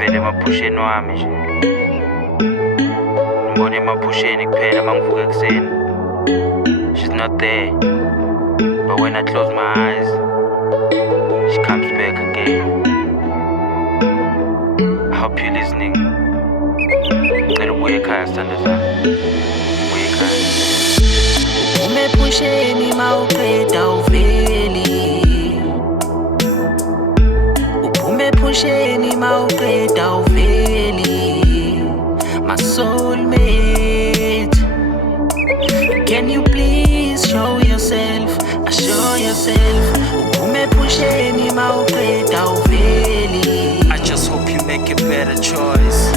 ngivele emaphusheni wami nje. Ngibona emaphusheni kuphela mangivuka ekuseni. She's not there, but when I close my eyes, she comes back again. I hope you're listening. Ngicela ubuye ekhaya sithando sami. Ubuye ekhaya. Umephusheni mawuqeda uveli. Umephusheni mawuqeda uveli. My soulmate, can you please show yourself? Show yourself. Umephusheni mawuqeda uveli. I just hope you make a better choice.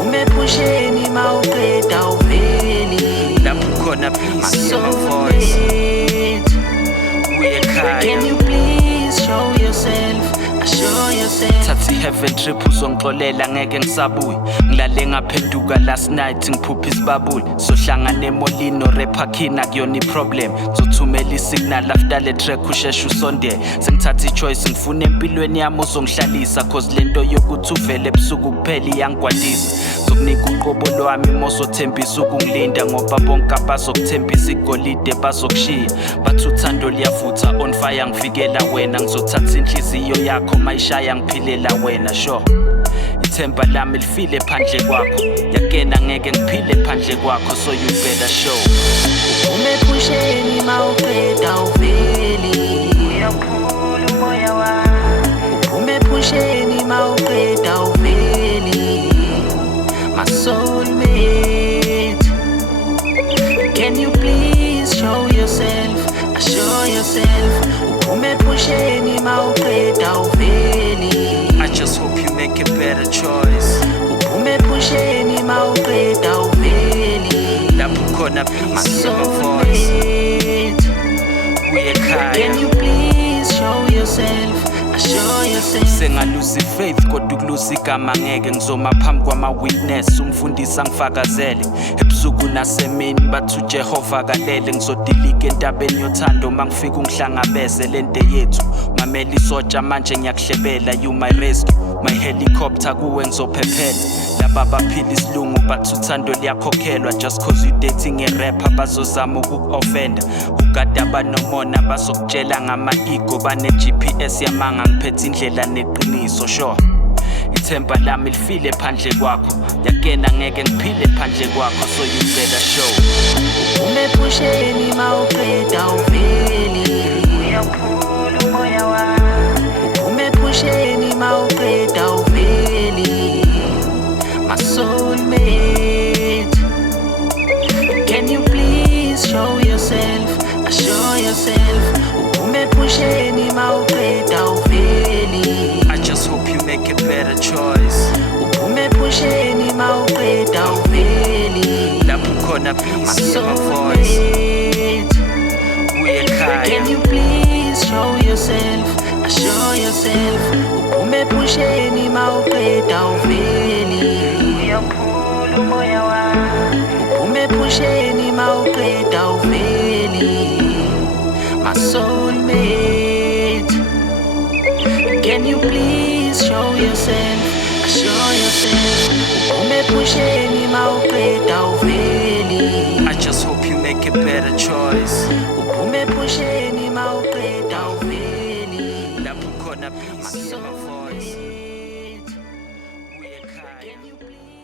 Umephusheni mawuqeda uveli. Lapho khona please My hear my voice. soulmate, Ubuye ekhaya. can you please show yourself? Show yourself. Thathi heaven trip uzongixolela ngeke ngisabuye. Ngilale ngaphenduka last night ngiphupha isibabuli. Sohlangana emolino rapper kina kuyona iproblem. Zothumela isignal after le track usheshe usondele. Sengithatha ichoice ngifuna empilweni yami uzongihlalisa cause lento yokuthi uvele ebusuku kuphela iyangigwadisa. Zokunika uqobo lwami mosothembisa ukungilinda ngoba bonke abazokuthembisa igolide bazokushiya. Bathi uthando liyavutha on fire ngifikela wena ngizothatha inhliziyo yakho mayishaya ngiphilela wena sure. Ithemba lami lifile phandle kwakho yakena ngeke ngiphile phandle kwakho so you better show. Umephusheni mawuqeda uveli. Uyakhula umoya wami. Umephusheni mawuqeda uveli. My soulmate, can you please show yourself? Show yourself. Umephusheni mawuqeda uveli. I just hope you make a better choice. Umephusheni mawuqeda uveli. Lapho khona My please hear my voice. soulmate, Ubuye ekhaya. can you please show yourself? Show yourself. Sengalusi faith kodwa ukulusi igama ngeke ngizoma phambi kwama-witness umfundisi angifakazele ebusuku nasemini bathi uJehova kalele ngizodilika entabeni yothando mangifika ungihlangabeze lento yethu mamela isotsha manje ngiyakuhlebela you my rescue my helicopter kuwe ngizophephela laba baphila isilungu bathi uthando liyakhokhelwa just cause you dating a rapper bazozama ukuku-offenda ugada abanomona bazokutshela ngama-ego bane-GPS yamanga ngiphethe indlela neqiniso sure. Ithemba lami lifile phandle kwakho yakena ngeke ngiphile phandle kwakho so you better show. Umephusheni mawuqeda uveli. Uyakhula umoya wami. Umephusheni mawuqeda uveli. My soulmate, can you please show yourself? Show yourself. Umephusheni mawuqeda uveli. I just hope you make a better choice. Umephusheni mawuqeda uveli. Lapho khona My please hear my voice. soulmate, Ubuye ekhaya. can you please show yourself? Show yourself. Umephusheni mawuqeda uveli. Uyakhula umoya wami. Umephusheni mawuqeda uveli. My soulmate, can you please show yourself? Show yourself. Umephusheni mawuqeda uveli. I just hope you make a better choice. Umephusheni mawuqeda uveli. Lapho khona please hear my voice. Soulmate, Ubuye ekhaya. can you please